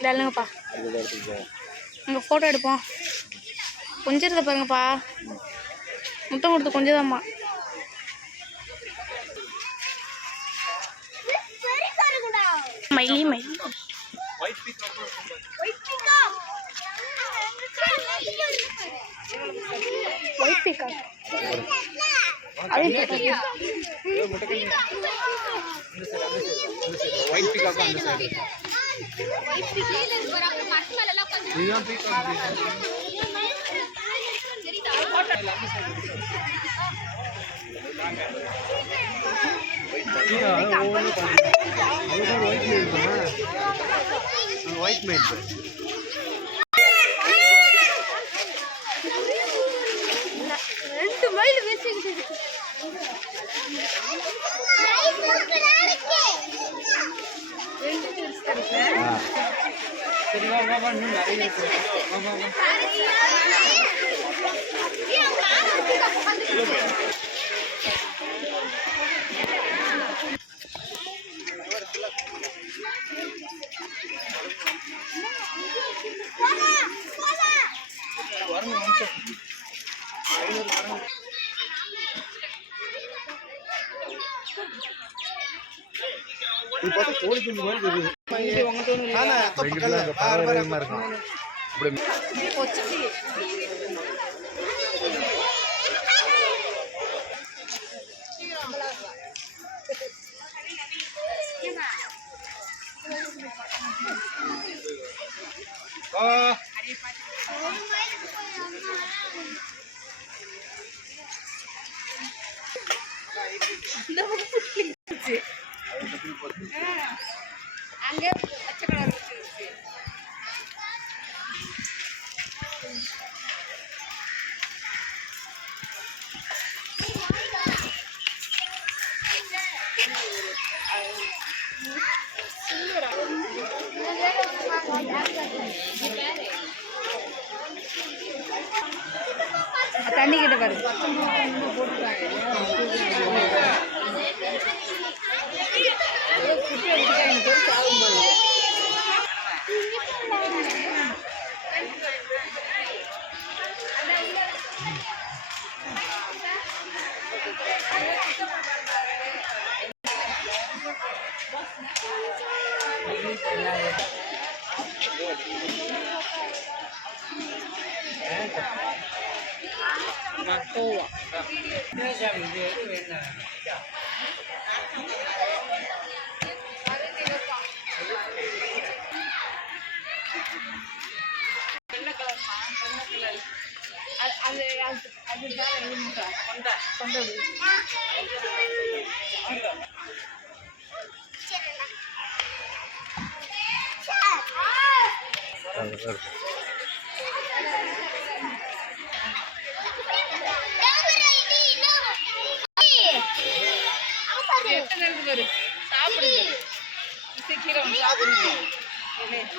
இல்லைங்கப்பா, உங்கள் ஃபோட்டோ எடுப்போம். கொஞ்சிருந்த பாருங்கப்பா, முட்டை கொடுத்து கொஞ்சதாம்மா. மயிலி மயிலி ஒயிட் பீகாக் அந்த சைடு ஒயிட் மைட் மயில் வச்சுக்கிட்டு கோழி குஞ்சு மாதிரி தெரியுது. அங்கே பச்சை கலர் தண்ணி கிட்ட பாருங்க.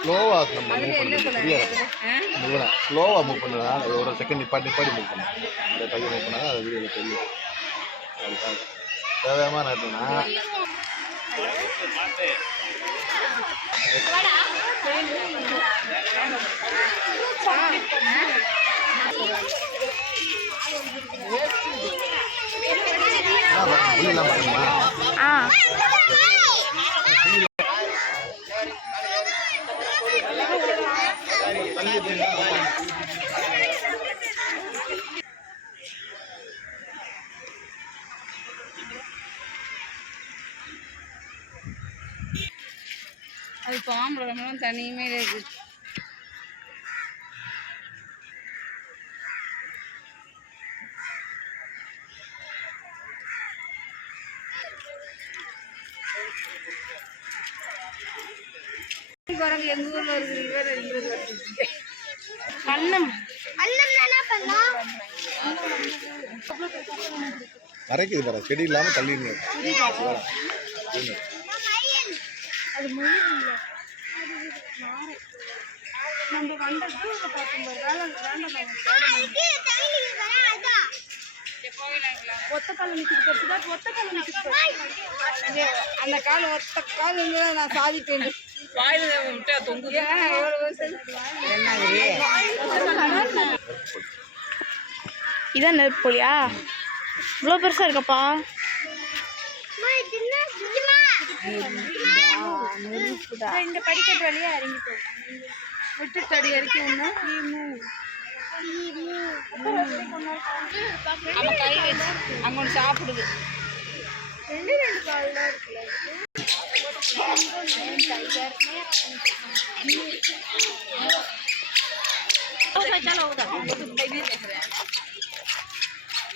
ஸ்லோவா நம்ம மூவ் பண்ணுறது ஸ்லோவாக மூவ் பண்ணுறதா ஒரு செகண்ட் நிப்பாட்டி மூவ் பண்ணேன். அந்த கையை மூவ் பண்ணால் அது வீடியோவில் தெரியும். அதுக்காக தேவையமாக நட்டுனா புரியலாம் பண்ணுமா? அது பாம்பளம் தனியுமே இருக்கு. பாருங்க எங்க ஊர்ல இருக்கு அண்ணம் மறைக்குது பாரு. செடி இல்லாம தள்ளிடுங்க. அது நம்ம ஒத்த கால நிற்கிது. அந்த காலம் ஒத்த காலம் நான் சாதிப்பேன். இதான் நெருப்புலியா? இவ்வளோ பெருசாக இருக்கப்பா. இந்த படிக்கட்டு வழியா இறங்கி விட்டு தடி இறக்கி நம்ம கை வச்சு அங்க ஒன்று சாப்பிடுது. ரெண்டு கால் தான் இருக்குல்ல.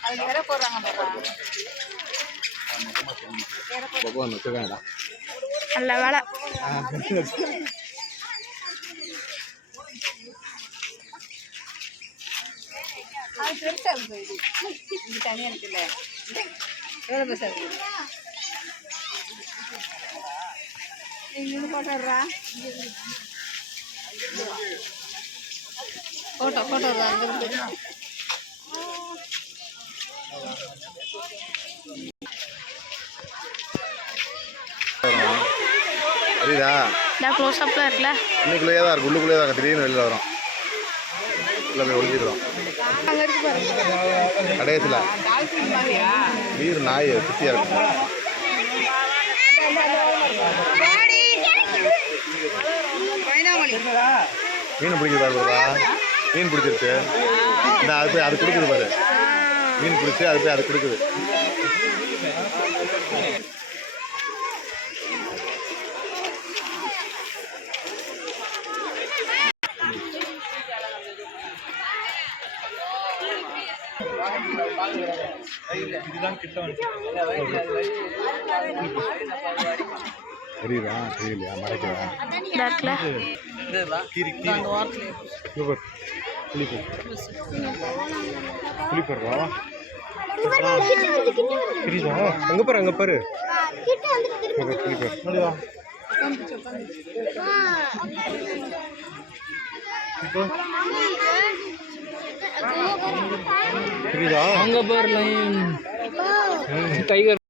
அது வேற போடுறாங்க நல்ல வேலை. அது பெருசா இருக்கு. இது தனியா இருக்குல்ல. எவ்வளோ பெருசா இருக்கு. போட்டோடுறா போட்டோடுறா அங்கே சரிதா? க்ளோஸ் அப்லாம் இருக்குல்ல. இன்னைக்குள்ளேயே தான் இருக்கு. உள்ளுக்குள்ளேயே தான் திடீர்னு வெளியில் வரும். உள்ள போய் ஒழிஞ்சிக்கிறோம் கடையத்தில். நீர் நாய் சுத்தியாக இருக்கும். மீன் பிடிக்குது பாருடா. மீன் பிடிச்சிருச்சு. இந்த அது போய் அது கொடுக்குது பாரு. மீன் பிடிச்சி அது போய் அது கொடுக்குது. தெரியுதா? தெரியலையா? மறைக்கிறா புளிப்பருவா தெரியுதா? அங்கே பாரு அங்கே பாரு புளிப்பர் தெரியுதா? அங்கே பாரு டைகர்.